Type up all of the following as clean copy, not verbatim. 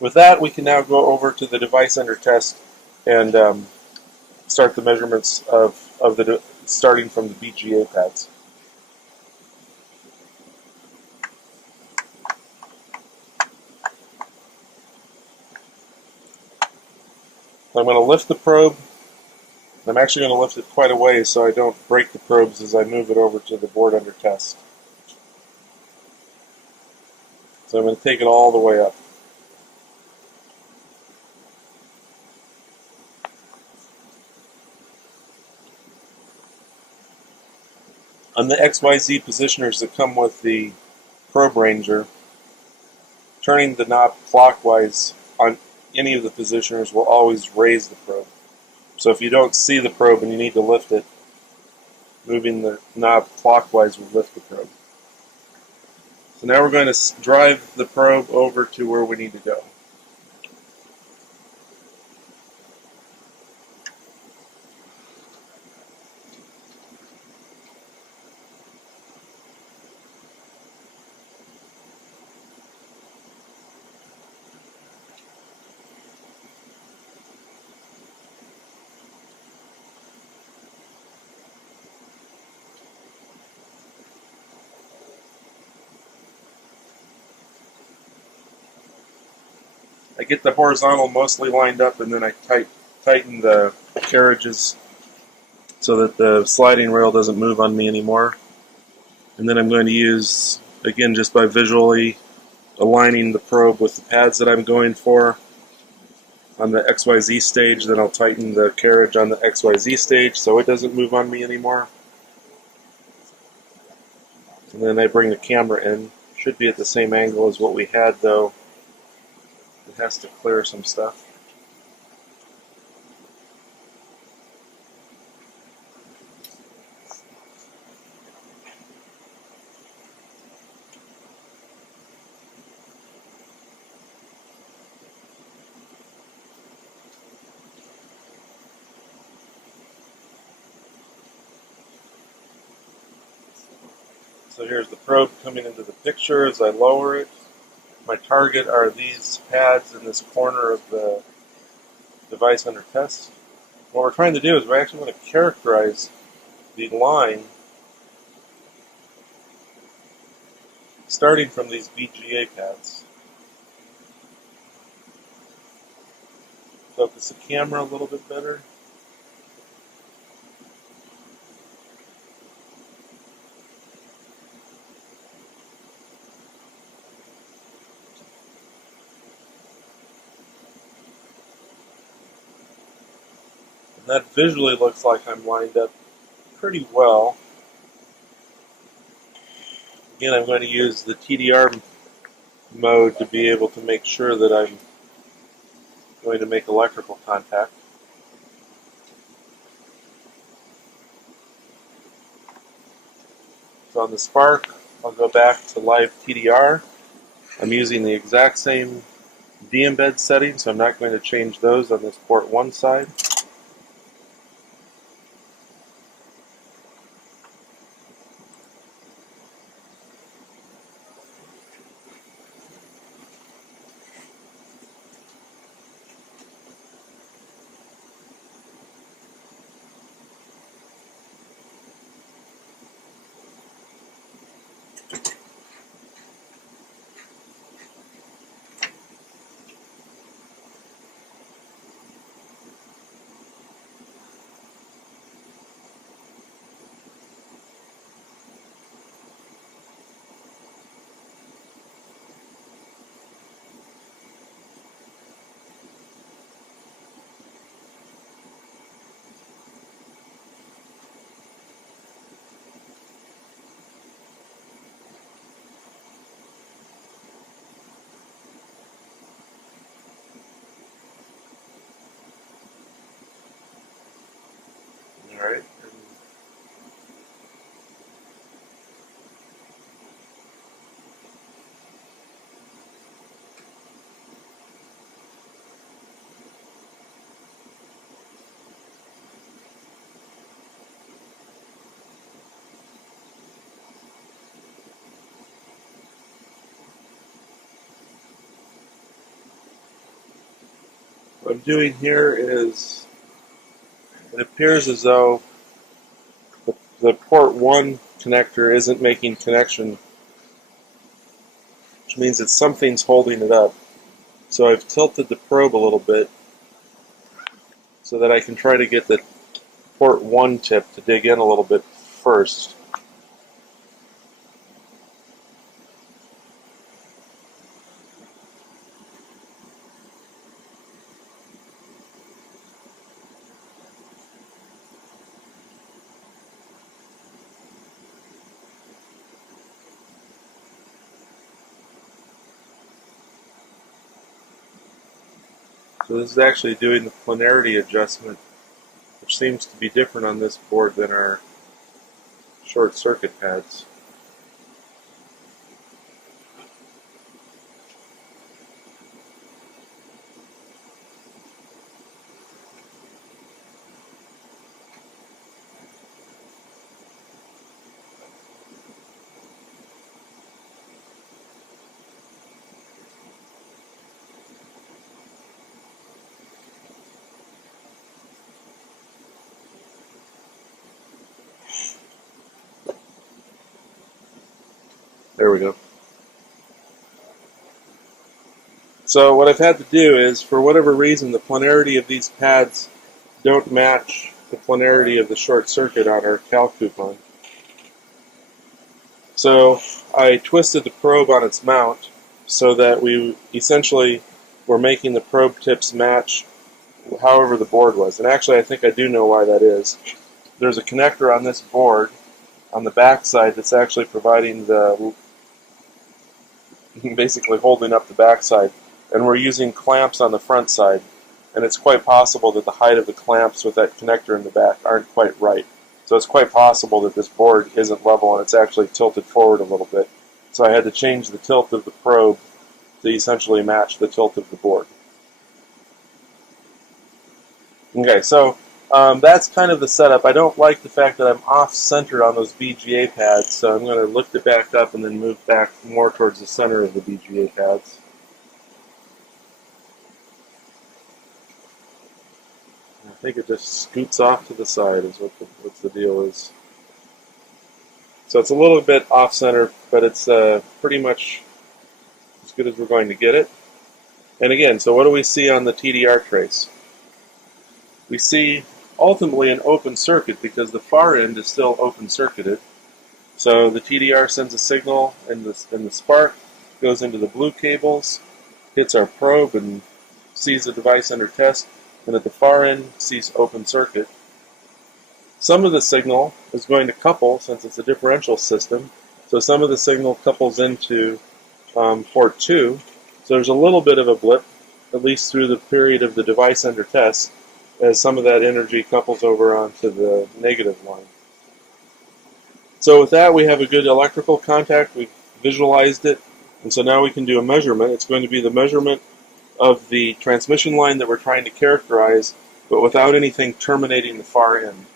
With that, we can now go over to the device under test and start the measurements of the starting from the BGA pads. I'm going to lift the probe. I'm actually going to lift it quite a ways so I don't break the probes as I move it over to the board under test. So I'm going to take it all the way up. On the XYZ positioners that come with the probe ranger, turning the knob clockwise on any of the positioners will always raise the probe. So if you don't see the probe and you need to lift it, moving the knob clockwise will lift the probe. So now we're going to drive the probe over to where we need to go. I get the horizontal mostly lined up, and then I tighten the carriages so that the sliding rail doesn't move on me anymore. And then I'm going to use, again, just by visually aligning the probe with the pads that I'm going for on the XYZ stage, then I'll tighten the carriage on the XYZ stage so it doesn't move on me anymore. And then I bring the camera in. Should be at the same angle as what we had, though it has to clear some stuff. So here's the probe coming into the picture as I lower it. My target are these pads in this corner of the device under test. What we're trying to do is we're actually going to characterize the line starting from these BGA pads. Focus the camera a little bit better. And that visually looks like I'm lined up pretty well. Again, I'm going to use the TDR mode to be able to make sure that I'm going to make electrical contact. So on the SPARQ, I'll go back to live TDR. I'm using the exact same de-embed settings, so I'm not going to change those on this port 1 side. What I'm doing here is, it appears as though the port 1 connector isn't making connection, which means that something's holding it up. So I've tilted the probe a little bit so that I can try to get the port 1 tip to dig in a little bit first. So this is actually doing the polarity adjustment, which seems to be different on this board than our short circuit pads. There we go. So what I've had to do is, for whatever reason, the polarity of these pads don't match the polarity of the short circuit on our cal coupon. So I twisted the probe on its mount so that we essentially were making the probe tips match however the board was. And actually I think I do know why that is. There's a connector on this board on the back side that's actually providing the, basically holding up the back side. And we're using clamps on the front side. And it's quite possible that the height of the clamps with that connector in the back aren't quite right. So it's quite possible that this board isn't level and it's actually tilted forward a little bit. So I had to change the tilt of the probe to essentially match the tilt of the board. Okay, so that's kind of the setup. I don't like the fact that I'm off-center on those BGA pads, so I'm going to lift it back up and then move back more towards the center of the BGA pads. I think it just scoots off to the side is what the deal is. So it's a little bit off-center, but it's pretty much as good as we're going to get it. And again, so what do we see on the TDR trace? We see ultimately an open circuit because the far end is still open circuited. So the TDR sends a signal and the SPARQ goes into the blue cables, hits our probe and sees the device under test, and at the far end sees open circuit. Some of the signal is going to couple, since it's a differential system, so some of the signal couples into port 2. So there's a little bit of a blip, at least through the period of the device under test, as some of that energy couples over onto the negative line. So with that, we have a good electrical contact. We've visualized it, and so now we can do a measurement. It's going to be the measurement of the transmission line that we're trying to characterize, but without anything terminating the far end.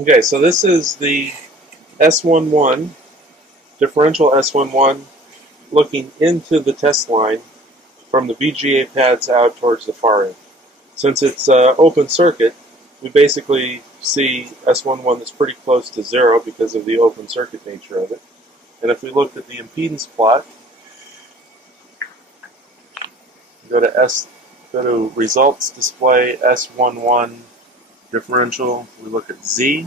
Okay, so this is the S11, differential S11, looking into the test line from the VGA pads out towards the far end. Since it's open circuit, we basically see S11 that's pretty close to 0 because of the open circuit nature of it. And if we looked at the impedance plot, go to results display S11 differential, we look at Z.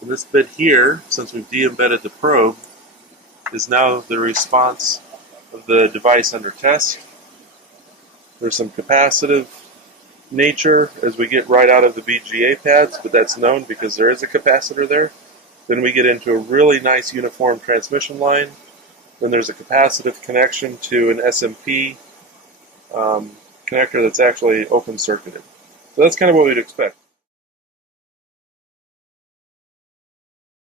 And this bit here, since we've de-embedded the probe, is now the response of the device under test. There's some capacitive nature as we get right out of the VGA pads, but that's known because there is a capacitor there. Then we get into a really nice uniform transmission line. Then there's a capacitive connection to an SMP connector that's actually open circuited. So that's kind of what we'd expect.